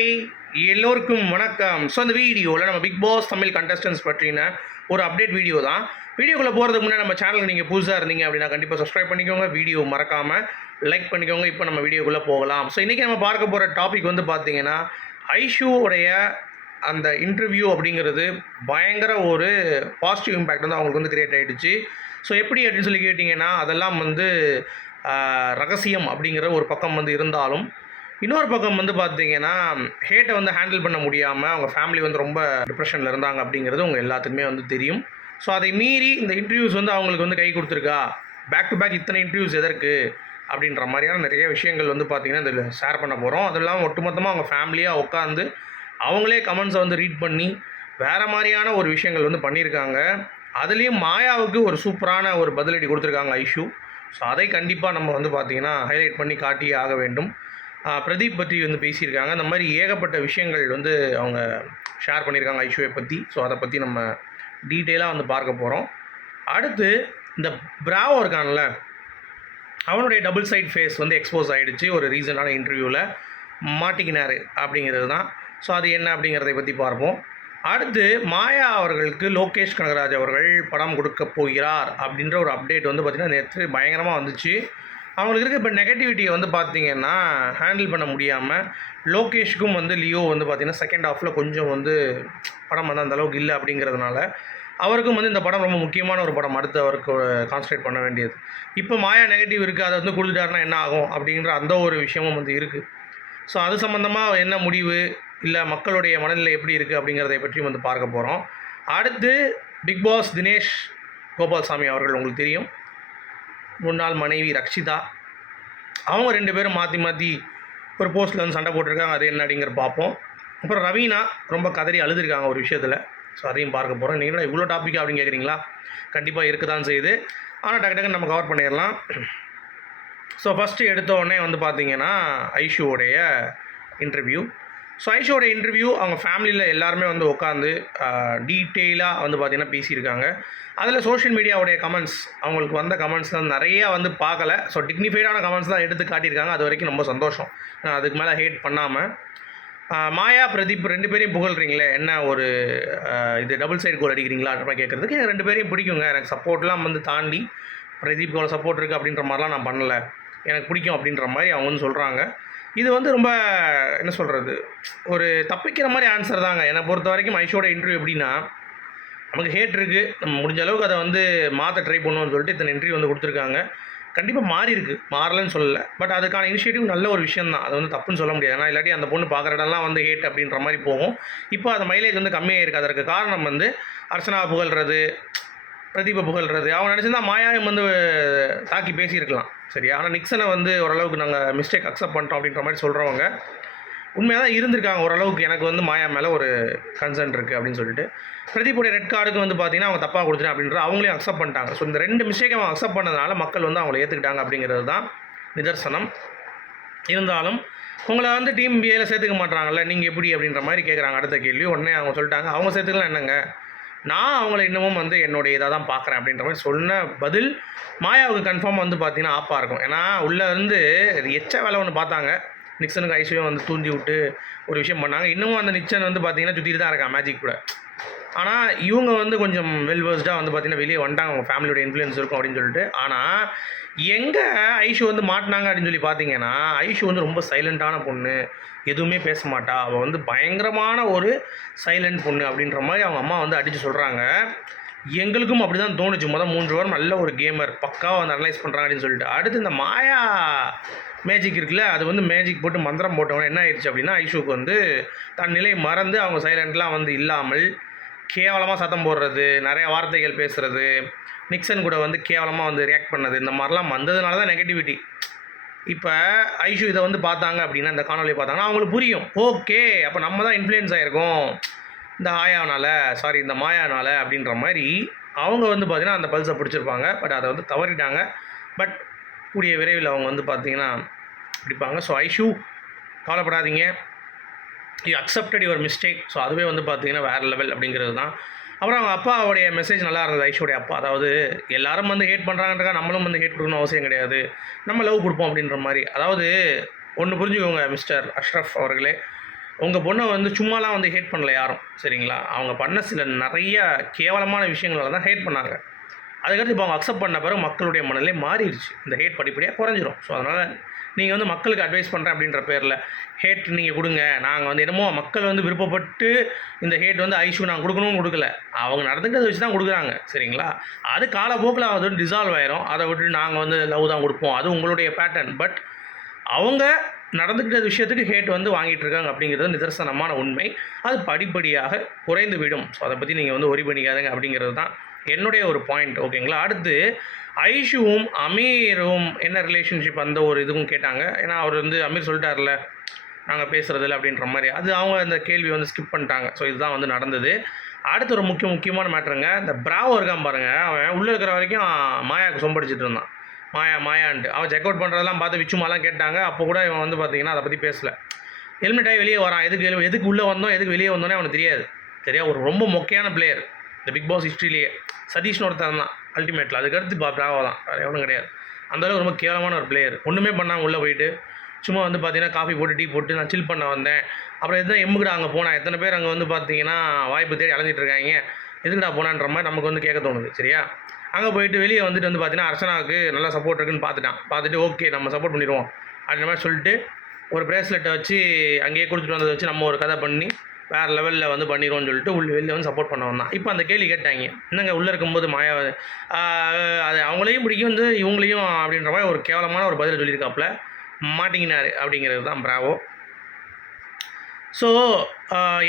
எல்லோருக்கும் வணக்கம். ஸோ அந்த வீடியோவில் நம்ம பிக் பாஸ் தமிழ் கண்டஸ்டன்ஸ் பற்றின ஒரு அப்டேட் வீடியோ தான். வீடியோக்குள்ளே போகிறதுக்கு முன்னாடி நம்ம சேனலுக்கு நீங்கள் புதுசாக இருந்தீங்க அப்படின்னா கண்டிப்பாக சப்ஸ்கிரைப் பண்ணிக்கோங்க. வீடியோ மறக்காமல் லைக் பண்ணிக்கோங்க. இப்போ நம்ம வீடியோக்குள்ளே போகலாம். ஸோ இன்றைக்கி நம்ம பார்க்க போகிற டாபிக் வந்து பார்த்தீங்கன்னா ஐஷூவுடைய அந்த இன்டர்வியூ அப்படிங்கிறது பயங்கர ஒரு பாசிட்டிவ் இம்பேக்ட் வந்து அவங்களுக்கு வந்து கிரியேட் ஆகிடுச்சு ஸோ எப்படி அப்படின்னு சொல்லி கேட்டிங்கன்னா அதெல்லாம் வந்து ரகசியம் அப்படிங்கிற ஒரு பக்கம் வந்து இருந்தாலும் இன்னொரு பக்கம் வந்து பார்த்தீங்கன்னா ஹேட்டை வந்து ஹேண்டில் பண்ண முடியாமல் அவங்க ஃபேமிலி வந்து ரொம்ப டிப்ரெஷனில் இருந்தாங்க அப்படிங்கிறது உங்கள் எல்லாத்துக்குமே வந்து தெரியும். ஸோ அதை மீறி இந்த இன்டர்வியூஸ் வந்து அவங்களுக்கு வந்து கை கொடுத்துருக்கா? பேக் டு பேக் இத்தனை இன்டர்வியூஸ் எதற்கு? அப்படின்ற மாதிரியான நிறைய விஷயங்கள் வந்து பார்த்தீங்கன்னா இதில் ஷேர் பண்ண போகிறோம் அது இல்லாமல் ஒட்டுமொத்தமாக அவங்க ஃபேமிலியாக உட்காந்து அவங்களே கமெண்ட்ஸை வந்து ரீட் பண்ணி வேறு மாதிரியான ஒரு விஷயங்கள் வந்து பண்ணியிருக்காங்க. அதுலேயும் மாயாவுக்கு ஒரு சூப்பரான ஒரு பதிலடி கொடுத்துருக்காங்க ஐஷு. ஸோ அதை கண்டிப்பாக நம்ம வந்து பார்த்திங்கன்னா ஹைலைட் பண்ணி காட்டியே ஆக வேண்டும். பிரதீப் பற்றி வந்து பேசியிருக்காங்க. அந்த மாதிரி ஏகப்பட்ட விஷயங்கள் வந்து அவங்க ஷேர் பண்ணியிருக்காங்க ஐஷுவை பற்றி ஸோ அதை பற்றி நம்ம டீட்டெயிலாக வந்து பார்க்க போகிறோம் அடுத்து இந்த பிராவோ இருக்கான்ல அவனுடைய டபுள் சைட் ஃபேஸ் வந்து எக்ஸ்போஸ் ஆகிடுச்சு ஒரு ரீசனான இன்டர்வியூவில் மாட்டிக்கினார் அப்படிங்கிறது தான். ஸோ அது என்ன அப்படிங்கிறதை பற்றி பார்ப்போம். அடுத்து மாயா அவர்களுக்கு லோகேஷ் கனகராஜ் அவர்கள் படம் கொடுக்க போகிறார் அப்படின்ற ஒரு அப்டேட் வந்து பார்த்திங்கன்னா நேற்று பயங்கரமாக வந்துச்சு. அவங்களுக்கு இருக்க இப்போ நெகட்டிவிட்டியை வந்து பார்த்தீங்கன்னா ஹேண்டில் பண்ண முடியாமல் லோகேஷ்க்கும் வந்து லியோ வந்து பார்த்திங்கன்னா செகண்ட் ஹாஃபில் கொஞ்சம் வந்து படம் வந்து அந்த அளவுக்கு இல்லை அப்படிங்கிறதுனால அவருக்கும் வந்து இந்த படம் ரொம்ப முக்கியமான ஒரு படம். அடுத்து அவருக்கு கான்சன்ட்ரேட் பண்ண வேண்டியது. இப்போ மாயா நெகட்டிவ் இருக்குது அதை வந்து கொடுத்துட்டாருன்னா என்ன ஆகும்? அப்படிங்கிற அந்த ஒரு விஷயமும் வந்து இருக்குது ஸோ அது சம்மந்தமாக என்ன முடிவு? இல்லை மக்களுடைய மனநிலை எப்படி இருக்குது அப்படிங்கிறதை பற்றியும் வந்து பார்க்க போகிறோம் அடுத்து பிக் பாஸ் தினேஷ் கோபால்சாமி அவர்கள் உங்களுக்கு தெரியும். முன்னாள் மனைவி ரக்ஷிதா. அவங்க ரெண்டு பேரும் மாற்றி மாற்றி ஒரு போஸ்ட்டில் வந்து சண்டை போட்டிருக்காங்க. அது என்ன அப்படிங்கிற பார்ப்போம். அப்புறம் ரவீனா ரொம்ப கதறி அழுதுருக்காங்க ஒரு விஷயத்தில். ஸோ அதையும் பார்க்க போகிறோம் நீங்களும் இவ்வளோ டாபிக் அப்படின்னு கேட்குறீங்களா கண்டிப்பாக இருக்க தான் செய்யுது. ஆனால் டக்கு டக்குன்னு நம்ம கவர் பண்ணிடலாம். ஸோ ஃபஸ்ட்டு எடுத்த உடனே வந்து பார்த்திங்கன்னா ஐஷுவோடைய இன்டர்வியூ ஸோ ஐஷோட இன்டர்வியூ அவங்க ஃபேமிலியில் எல்லாருமே வந்து உட்காந்து டீட்டெயிலாக வந்து பார்த்திங்கன்னா பேசியிருக்காங்க. அதில் சோஷியல் மீடியாவுடைய கமெண்ட்ஸ் அவங்களுக்கு வந்த கமெண்ட்ஸ் தான் நிறையா வந்து பார்க்கல. ஸோ டிக்னிஃபைடான கமெண்ட்ஸ் தான் எடுத்து காட்டியிருக்காங்க. அது வரைக்கும் ரொம்ப சந்தோஷம். அதுக்கு மேலே ஹேட் பண்ணாமல் மாயா பிரதீப் ரெண்டு பேரையும் புகழ்றீங்களே? என்ன ஒரு இது டபுள் சைடு கோல் அடிக்கிறீங்களான்ற மாதிரி கேட்குறதுக்கு எனக்கு ரெண்டு பேரையும் பிடிக்குங்க. எனக்கு சப்போர்ட்லாம் வந்து தாண்டி பிரதீப் சப்போர்ட் இருக்குது அப்படின்ற மாதிரிலாம் நான் பண்ணலை. எனக்கு பிடிக்கும் அப்படின்ற மாதிரி அவங்க வந்து சொல்கிறாங்க இது வந்து ரொம்ப என்ன சொல்கிறது ஒரு தப்பிக்கிற மாதிரி ஆன்சர் தாங்க. என்னை பொறுத்த வரைக்கும் ஐஷோட இன்டர்வியூ எப்படின்னா நமக்கு ஹேட் இருக்குது நம்ம முடிஞ்ச அளவுக்கு அதை வந்து மாற்ற ட்ரை பண்ணுவோம்னு சொல்லிட்டு இத்தனை இன்டர்வியூ வந்து கொடுத்துருக்காங்க. கண்டிப்பாக மாறி இருக்கு. மாறலன்னு சொல்லலை. பட் அதுக்கான இனிஷியேட்டிவ் நல்ல ஒரு விஷயம் தான். அது வந்து தப்புன்னு சொல்ல முடியாது. ஏன்னா இல்லாட்டி அந்த பொண்ணு பார்க்குற இடம்லாம் வந்து ஹேட் அப்படின்ற மாதிரி போகும். இப்போ அந்த மைலேஜ் வந்து கம்மியாக இருக்குது அதற்கு காரணம் வந்து அர்ச்சனா புகழ்றது பிரதீப புகழ்றது. அவன் நினச்சிருந்தா மாயாயம் வந்து தாக்கி பேசியிருக்கலாம். சரியா? ஆனால் நிக்சனை வந்து ஓரளவுக்கு நாங்கள் மிஸ்டேக் அக்செப்ட் பண்ணிட்டோம் அப்படின்ற மாதிரி சொல்கிறவங்க உண்மையாக தான் இருந்திருக்காங்க. ஓரளவுக்கு எனக்கு வந்து மாயா மேலே ஒரு கன்சர்ன் இருக்குது அப்படின்னு சொல்லிட்டு. பிரதீப்புடைய ரெட் கார்டுக்கு வந்து பார்த்தீங்கன்னா அவங்க தப்பாக கொடுத்துட்டேன் அப்படின்ற அவங்களையும் அக்செப்ட் பண்ணிட்டாங்க. ஸோ இந்த ரெண்டு மிஸ்டேக் அவன் அக்செப்ட் பண்ணதுனால மக்கள் வந்து அவங்கள ஏற்றுக்கிட்டாங்க அப்படிங்கிறது தான் நிதர்சனம். இருந்தாலும் உங்களை வந்து டீம் பிஏல சேர்த்துக்க மாட்டாங்கல்ல நீங்கள் எப்படி அப்படின்ற மாதிரி கேட்குறாங்க அடுத்த கேள்வி உடனே அவங்க சொல்லிட்டாங்க. அவங்க சேர்த்துக்கலாம் என்னங்க? நான் அவங்கள இன்னமும் வந்து என்னுடைய இதாக தான் பார்க்குறேன் அப்படின்ற மாதிரி சொன்ன பதில் மாயாவுக்கு கன்ஃபார்ம் வந்து பார்த்தீங்கன்னா ஆப்பாக இருக்கும். ஏன்னா உள்ளே இருந்து எச்ச வேலை ஒன்று பார்த்தாங்க. நிக்சனுக்கு ஐஸ்வர்யம் வந்து தூண்டி விட்டு ஒரு விஷயம் பண்ணாங்க. இன்னமும் அந்த நிக்சன் வந்து பார்த்தீங்கன்னா சுற்றிட்டு தான் இருக்கான் மேஜிக் கூட. ஆனால் இவங்க வந்து கொஞ்சம் வெல்வர்ஸ்டாக வந்து பார்த்தீங்கன்னா வெளியே வந்துட்டாங்க. அவங்க ஃபேமிலியோட இன்ஃப்ளூயன்ஸ் இருக்கும் அப்படின்னு சொல்லிட்டு. ஆனால் எங்கே ஐஷு வந்து மாட்டினாங்க அப்படின்னு சொல்லி பார்த்தீங்கன்னா ஐஷு வந்து ரொம்ப சைலண்ட்டான பொண்ணு. எதுவுமே பேச மாட்டா. அவள் வந்து பயங்கரமான ஒரு சைலண்ட் பொண்ணு அப்படின்ற மாதிரி அவங்க அம்மா வந்து அடித்து சொல்கிறாங்க எங்களுக்கும் அப்படி தான் தோணுச்சு. மொதல் மூன்று வாரம் நல்ல ஒரு கேமர் பக்காவாக வந்து அனலைஸ் பண்ணுறாங்க அப்படின்னு சொல்லிட்டு. அடுத்து இந்த மாயா மேஜிக் இருக்குல்ல அது வந்து மேஜிக் போட்டு மந்திரம் போட்டவொடனே என்ன ஆயிடுச்சு அப்படின்னா ஐஷுக்கு வந்து தன் நிலை மறந்து அவங்க சைலண்ட்லாம் வந்து இல்லாமல் கேவலமாக சத்தம் போடுறது நிறைய வார்த்தைகள் பேசுகிறது நிக்சன் கூட வந்து கேவலமாக வந்து ரியாக்ட் பண்ணது இந்த மாதிரிலாம் வந்ததுனால தான் நெகட்டிவிட்டி இப்போ ஐஷு இதை வந்து பார்த்தாங்க அப்படின்னா இந்த காணொலியை பார்த்தாங்கன்னா அவங்களுக்கு புரியும். ஓகே அப்போ நம்ம தான் இன்ஃப்ளூயன்ஸ் ஆகிருக்கோம் இந்த ஆயானால் சாரி இந்த மாயானால் அப்படின்ற மாதிரி அவங்க வந்து பார்த்திங்கன்னா அந்த பல்ஸை பிடிச்சிருப்பாங்க. பட் அதை வந்து தவறிட்டாங்க. பட் கூடிய விரைவில் அவங்க வந்து பார்த்திங்கன்னா பிடிப்பாங்க. ஸோ ஐஷு கவலைப்படாதீங்க. You accepted your mistake so அதுவே வந்து பார்த்தீங்கன்னா வேறு லெவல் அப்படிங்கிறது தான். அப்புறம் அவங்க அப்பாவுடைய மெசேஜ் நல்லா இருந்தது ஐஷோடைய அப்பா. அதாவது எல்லாரும் வந்து ஹேட் பண்ணுறாங்கன்றக்கா நம்மளும் வந்து ஹேட் கொடுக்கணும் அவசியம் கிடையாது. நம்ம லவ் கொடுப்போம் அப்படின்ற மாதிரி. அதாவது ஒன்று புரிஞ்சுக்கோங்க மிஸ்டர் அஷ்ரஃப் அவர்களே. உங்கள் பொண்ணை வந்து சும்மாலாம் வந்து ஹேட் பண்ணல யாரும் சரிங்களா? அவங்க பண்ண சில நிறைய கேவலமான விஷயங்களால தான் ஹேட் பண்ணாங்க. அதுக்கடுத்து இப்போ அவங்க அக்செப்ட் பண்ண பிறகு மக்களுடைய மனநிலை மாறிடுச்சு. இந்த ஹேட் படிப்படியாக குறைஞ்சிரும். ஸோ அதனால் நீங்கள் வந்து மக்களுக்கு அட்வைஸ் பண்ணுறேன் அப்படின்ற பேரில் ஹேட் நீங்கள் கொடுங்க. நாங்கள் வந்து என்னமோ மக்கள் வந்து விருப்பப்பட்டு இந்த ஹேட் வந்து ஐஷு நாங்கள் கொடுக்கணும் கொடுக்கல. அவங்க நடந்துக்கிறத வச்சு தான் கொடுக்குறாங்க. சரிங்களா? அது காலப்போக்கில் அது டிசால்வ் ஆயிரும். அதை விட்டு நாங்கள் வந்து லவ் தான் கொடுப்போம். அது உங்களுடைய பேட்டர்ன் பட் அவங்க நடந்துக்கிட்ட விஷயத்துக்கு ஹேட் வந்து வாங்கிட்டு இருக்காங்க அப்படிங்கிறது நிதர்சனமான உண்மை. அது படிப்படியாக குறைந்து விடும் ஸோ அதை பற்றி நீங்கள் வந்து ஒரி பண்ணிக்காதுங்க அப்படிங்கிறது தான் என்னுடைய ஒரு பாயிண்ட் ஓகேங்களா அடுத்து ஐஷுவும் அமீரும் என்ன ரிலேஷன்ஷிப் அந்த ஒரு இதுவும் கேட்டாங்க. ஏன்னா அவர் வந்து அமீர் சொல்லிட்டார்ல நாங்கள் பேசுகிறதில்ல அப்படின்ற மாதிரி. அது அவங்க அந்த கேள்வி வந்து ஸ்கிப் பண்ணிட்டாங்க. ஸோ இதுதான் வந்து நடந்தது. அடுத்து ஒரு முக்கிய முக்கியமான மேட்ருங்க இந்த பிராவோ இருக்கான் பாருங்கள் அவன் உள்ளே இருக்கிற வரைக்கும் மாயாவுக்கு சொம்படிச்சிட்டு இருந்தான். மாயா மாயான்ட்டு. அவன் செக் அவுட் பண்ணுறதெல்லாம் பார்த்து விச்சுமாலாம் கேட்டாங்க. அப்போ கூட இவன் வந்து பார்த்தீங்கன்னா அதை பற்றி பேசல. ஹெல்மெட் ஆகி வெளியே வரான். எதுக்கு எழு- எதுக்கு உள்ளே வந்தோம் எதுக்கு வெளியே வந்தோன்னே அவனுக்கு தெரியாது. சரியா? ஒரு ரொம்ப மொக்கையான பிளேயர் இந்த பிக் பாஸ் ஹிஸ்ட்ரியிலேயே சதீஷ்னு ஒருத்தன் தான் அல்டிமேட்டில் அதுக்கடுத்து பா பிராவோ தான். வேறு எவனும் கிடையாது. அந்தளவுக்கு ரொம்ப கேவலமான ஒரு பிளேயர் ஒன்றுமே பண்ணாமல் உள்ளே போயிட்டு சும்மா வந்து பார்த்தீங்கன்னா காஃபி போட்டு டீ போட்டு நான் சில் பண்ண வந்தேன். அப்புறம் எதுனா எம்முக்குடா அங்கே போனேன். எத்தனை பேர் அங்கே வந்து பார்த்தீங்கன்னா வாய்ப்பு தேடி அலைஞ்சிட்டு இருக்காங்க. எதுக்குடா போனான்ற மாதிரி நமக்கு வந்து கேட்க தோணுது. சரியா? அங்கே போயிட்டு வெளியே வந்துட்டு வந்து பார்த்தீங்கன்னா அர்ச்சனாவுக்கு நல்லா சப்போர்ட் இருக்குன்னு பார்த்துட்டான் பார்த்துட்டு ஓகே நம்ம சப்போர்ட் பண்ணிடுவோம். அப்படின்ற மாதிரி சொல்லிட்டு ஒரு பிரேஸ்லெட்டை வச்சு அங்கேயே கொடுத்துட்டு வந்ததை வச்சு நம்ம ஒரு கதை பண்ணி வேறு லெவலில் வந்து பண்ணிடுவோம்னு சொல்லிட்டு உள்ள வெளியில் வந்து சப்போர்ட் பண்ண வந்தான். இப்போ அந்த கேள்வி கேட்டாங்க. என்னங்க உள்ளே இருக்கும்போது மாயா அது அவங்களையும் பிடிக்கும் வந்து இவங்களையும் அப்படின்ற மாதிரி ஒரு கேவலமான ஒரு பதில் சொல்லியிருக்காப்புல. மாட்டிங்கினார் அப்படிங்கிறது தான் பிராவோ ஸோ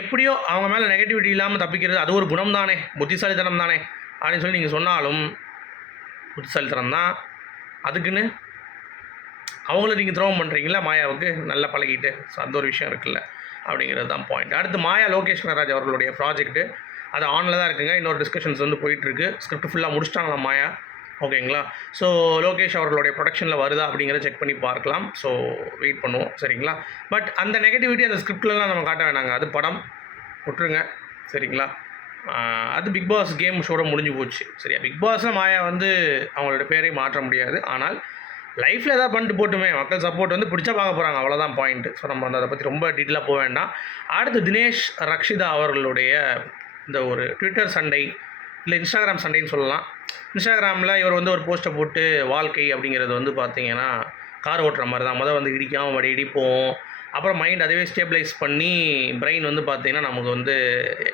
எப்படியோ அவங்க மேலே நெகட்டிவிட்டி இல்லாமல் தப்பிக்கிறது அது ஒரு குணம் தானே புத்திசாலித்தனம் தானே அப்படின்னு சொல்லி நீங்கள் சொன்னாலும் புத்திசாலித்தனம் தான் அதுக்குன்னு அவங்கள நீங்கள் துரோகம் பண்ணுறீங்களா மாயாவுக்கு? நல்லா பழகிட்டு ஸோ அந்த ஒரு விஷயம் இருக்குல்ல அப்படிங்கிறது தான் பாயிண்ட் அடுத்து மாயா லோகேஷ் கனராஜ் அவர்களுடைய ப்ராஜெக்ட்டு அது ஆனில் தான் இருக்குங்க. இன்னொரு டிஸ்கஷன்ஸ் வந்து போயிட்டுருக்கு. ஸ்கிரிப்ட் ஃபுல்லாக முடிச்சிட்டாங்களா மாயா? ஓகேங்களா ஸோ லோகேஷ் அவர்களுடைய ப்ரொடக்ஷனில் வருதா அப்படிங்கிறத செக் பண்ணி பார்க்கலாம். ஸோ வெயிட் பண்ணுவோம். சரிங்களா? பட் அந்த நெகட்டிவிட்டி அந்த ஸ்கிரிப்ட்லலாம் நம்ம காட்ட வேணாங்க. அது படம். விட்டுருங்க. சரிங்களா? அது பிக் பாஸ் கேம் ஷோட முடிஞ்சு போச்சு. சரியா? பிக் பாஸில் மாயா வந்து அவங்களோட பேரை மாற்ற முடியாது. ஆனால் லைஃப்பில் எதாவது பண்ணிட்டு போட்டுமே மக்கள் சப்போர்ட் வந்து பிடிச்சா பார்க்க போகிறாங்க அவ்வளோதான் பாயிண்ட் ஸோ நம்ம வந்து அதை பற்றி ரொம்ப டீட்டெயிலாக போக வேண்டாம். அடுத்து தினேஷ் ரக்ஷிதா அவர்களுடைய இந்த ஒரு ட்விட்டர் சண்டை இல்லை இன்ஸ்டாகிராம் சண்டைன்னு சொல்லலாம். இன்ஸ்டாகிராமில் இவர் வந்து ஒரு போஸ்ட்டை போட்டு வாழ்க்கை அப்படிங்கிறது வந்து பார்த்திங்கன்னா கார் ஓட்டுற மாதிரி தான். முதல் வந்து இடிக்காமல் மடி இடிப்போம். அப்புறம் மைண்ட் அதுவே ஸ்டேபிளைஸ் பண்ணி பிரெயின் வந்து பார்த்தீங்கன்னா நமக்கு வந்து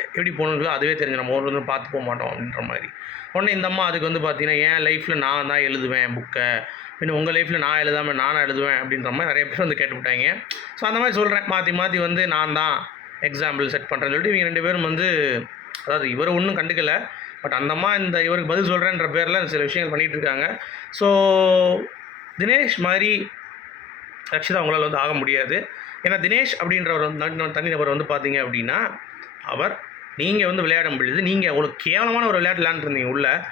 எப்படி போகணுன்னு அதுவே தெரிஞ்சு நம்ம ஒரு வந்து பார்த்து போக மாட்டோம் அப்படின்ற மாதிரி. உடனே இந்த அம்மா அதுக்கு வந்து பார்த்திங்கன்னா என் லைஃப்பில் நான் தான் எழுதுவேன் புக்கை பின்ன உங்கள் லைஃப்பில் நான் எழுதாமல் நானும் எழுதுவேன்? அப்படின்ற மாதிரி நிறைய பேர் வந்து கேட்டுவிட்டாங்க. ஸோ அந்த மாதிரி சொல்கிறேன் மாற்றி மாற்றி வந்து நான் தான் எக்ஸாம்பிள் செட் பண்ணுறேன்னு சொல்லிட்டு இவங்க ரெண்டு பேரும் வந்து அதாவது இவர் ஒன்றும் கண்டுக்கல. பட் அந்தம்மா இந்த இவருக்கு பதில் சொல்கிறேன்ற பேரில் சில விஷயங்கள் பண்ணிகிட்டு இருக்காங்க. ஸோ தினேஷ் மாதிரி ரக்ஷிதா அவங்களால் வந்து ஆக முடியாது. ஏன்னா தினேஷ் அப்படின்றவர் வந்து தனி- தனிநபர் வந்து பார்த்தீங்க அப்படின்னா அவர் நீங்கள் வந்து விளையாடும் பொழுது நீங்கள் அவ்வளோ கேவலமான ஒரு விளையாட்டு விளையாண்டுருந்தீங்க உள்ள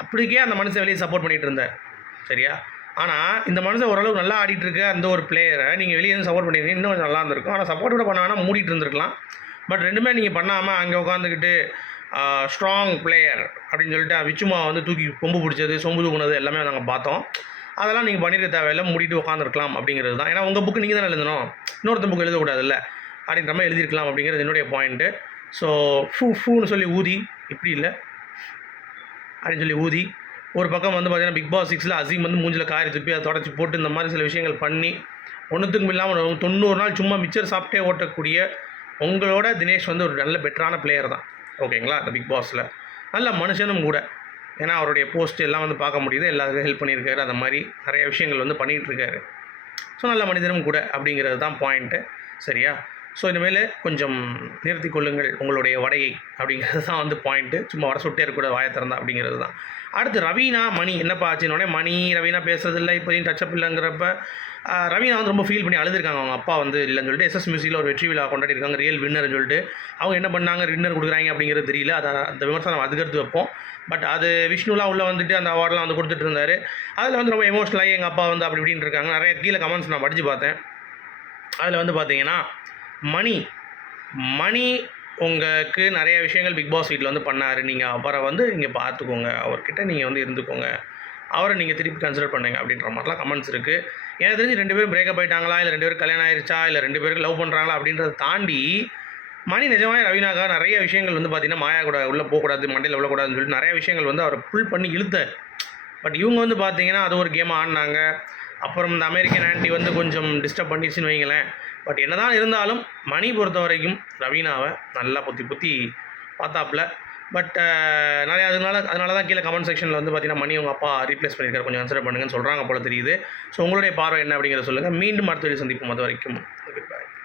அப்படிக்கே அந்த மனுஷன் வெளியே சப்போர்ட் பண்ணிகிட்டு இருந்தார். சரியா? ஆனால் இந்த மனுஷன் ஓரளவு நல்லா ஆடிட்டு இருக்க அந்த ஒரு பிளேயரை நீங்கள் வெளியே இருந்து சப்போர்ட் பண்ணியிருந்தீங்க இன்னும் கொஞ்சம் நல்லா இருந்திருக்கும். ஆனால் சப்போர்ட் கூட பண்ண வேணால் மூடிட்டு இருந்திருக்கலாம். பட் ரெண்டுமே நீங்கள் பண்ணாமல் அங்கே உட்காந்துக்கிட்டு ஸ்ட்ராங் பிளேயர் அப்படின்னு சொல்லிட்டு விச்சுமா வந்து தூக்கி கொம்பு பிடிச்சது சொம்பு தூக்குனது எல்லாமே நாங்கள் பார்த்தோம். அதெல்லாம் நீங்கள் பண்ணியிருக்க தேவையில்லை முடிட்டு உட்காந்துருக்கலாம் அப்படிங்கிறது தான். ஏன்னா உங்கள் புக்கு நீங்கள் தான் எழுதணும். இன்னொருத்த புக்கு எழுதக்கூடாதுல்ல. அப்படின்ற மாதிரி எழுதியிருக்கலாம் அப்படிங்கிறது என்னுடைய பாயிண்ட்டு ஸோ ஃபூ ஃபூன்னு சொல்லி ஊதி இப்படி இல்லை. அப்படின்னு சொல்லி ஊதி ஒரு பக்கம் வந்து பார்த்தீங்கன்னா பிக் பாஸ் சிக்ஸில் அசீம் வந்து மூஞ்சில் காரி துப்பி அதை தொடச்சி போட்டு இந்த மாதிரி சில விஷயங்கள் பண்ணி ஒன்றுத்துக்கும் இல்லாமல் தொண்ணூறு நாள் சும்மா மிச்சர் சாப்பிட்டே ஓட்டக்கூடிய உங்களோட தினேஷ் வந்து ஒரு நல்ல பெட்டரான பிளேயர் தான். ஓகேங்களா அந்த பிக் பாஸில் நல்ல மனுஷனும் கூட. ஏன்னா அவருடைய போஸ்ட் எல்லாம் வந்து பார்க்க முடியுது. எல்லாருக்கும் ஹெல்ப் பண்ணியிருக்காரு. அந்த மாதிரி நிறைய விஷயங்கள் வந்து பண்ணிகிட்ருக்காரு ஸோ நல்ல மனிதனும் கூட அப்படிங்கிறது தான் பாயிண்ட்டு சரியா? ஸோ இனிமேல் கொஞ்சம் நிறுத்தி கொள்ளுங்கள். உங்களுடைய வடையை அப்படிங்கிறது தான் வந்து பாயிண்ட்டு சும்மா வர சுட்டே இருக்கூட வாயை திறந்தா அப்படிங்கிறது தான். அடுத்து ரவீனா மணி. என்னப்பா ஆச்சுன்னொடனே மணி ரவீனா பேசுறதில்ல இப்போதையும் டச்சப் இல்லைங்கிறப்ப ரவீனா வந்து ரொம்ப ஃபீல் பண்ணி அழுதுருக்காங்க. அவங்க அப்பா வந்து இல்லைன்னு சொல்லிட்டு எஸ்எஸ் மியூசிக்கில் ஒரு வெற்றி விழா கொண்டாடி இருக்காங்க. ரியல் வின்னர்னு சொல்லிட்டு. அவங்க என்ன பண்ணாங்க? வின்னர் கொடுக்குறாங்க அப்படிங்கிறது தெரியல. அதை அந்த விமர்சனம் அதுக்கடுத்து வைப்போம். பட் அது விஷ்ணுலாம் உள்ளே வந்துட்டு அந்த அவார்ட்லாம் வந்து கொடுத்துட்டு இருந்தார். அதில் வந்து ரொம்ப எமோஷனலாகி எங்கள் அப்பா வந்து அப்படி இப்படின்னு இருக்காங்க. நிறைய கீழே கமெண்ட்ஸ் நான் படித்து பார்த்தேன். அதில் வந்து பார்த்தீங்கன்னா மணி மணி உங்களுக்கு நிறைய விஷயங்கள் பிக் பாஸ் வீட்டில் வந்து பண்ணார். நீங்கள் அவரை வந்து நீங்கள் பார்த்துக்கோங்க. அவர்கிட்ட நீங்கள் வந்து இருந்துக்கோங்க. அவரை நீங்கள் திருப்பி கன்சிடர் பண்ணுங்க அப்படின்ற மாதிரிலாம் கமெண்ட்ஸ் இருக்குது எனக்கு தெரிஞ்சு ரெண்டு பேரும் பிரேக்கப் ஆகிட்டாங்களா இல்லை ரெண்டு பேரும் கல்யாணம் ஆயிடுச்சா இல்லை ரெண்டு பேருக்கு லவ் பண்ணுறாங்களா அப்படின்றத தாண்டி மணி நிஜமாக ரவீனாக்கா நிறைய விஷயங்கள் வந்து பார்த்தீங்கன்னா மாயா கூட உள்ளே போகக்கூடாது மண்டையில் விழக்கூடாதுன்னு சொல்லிட்டு நிறைய விஷயங்கள் வந்து அவரை புல் பண்ணி இழுத்தார். பட் இவங்க வந்து பார்த்தீங்கன்னா அது ஒரு கேம் ஆடினாங்க. அப்புறம் இந்த அமெரிக்கன் ஆண்டி வந்து கொஞ்சம் டிஸ்டர்ப் பண்ணிடுச்சுன்னு வைங்களேன். பட் என்னதான் இருந்தாலும் மணி பொறுத்த வரைக்கும் ரவீனாவை நல்லா புத்தி புத்தி பார்த்தாப்புல. பட் uh, நிறைய அதனால அதனால தான் கீழே கமெண்ட் செக்ஷனில் வந்து பார்த்தீங்கன்னா மணி உங்கள் அப்பா ரீப்ளேஸ் பண்ணியிருக்காரு. கொஞ்சம் கன்சிடர் பண்ணுங்கன்னு சொல்கிறாங்க போல தெரியுது. ஸோ உங்களுடைய பார்வை என்ன அப்படிங்கிறத சொல்லுங்கள் மீண்டும் அடுத்த வீடியோ சந்திப்போம். அது வரைக்கும் goodbye.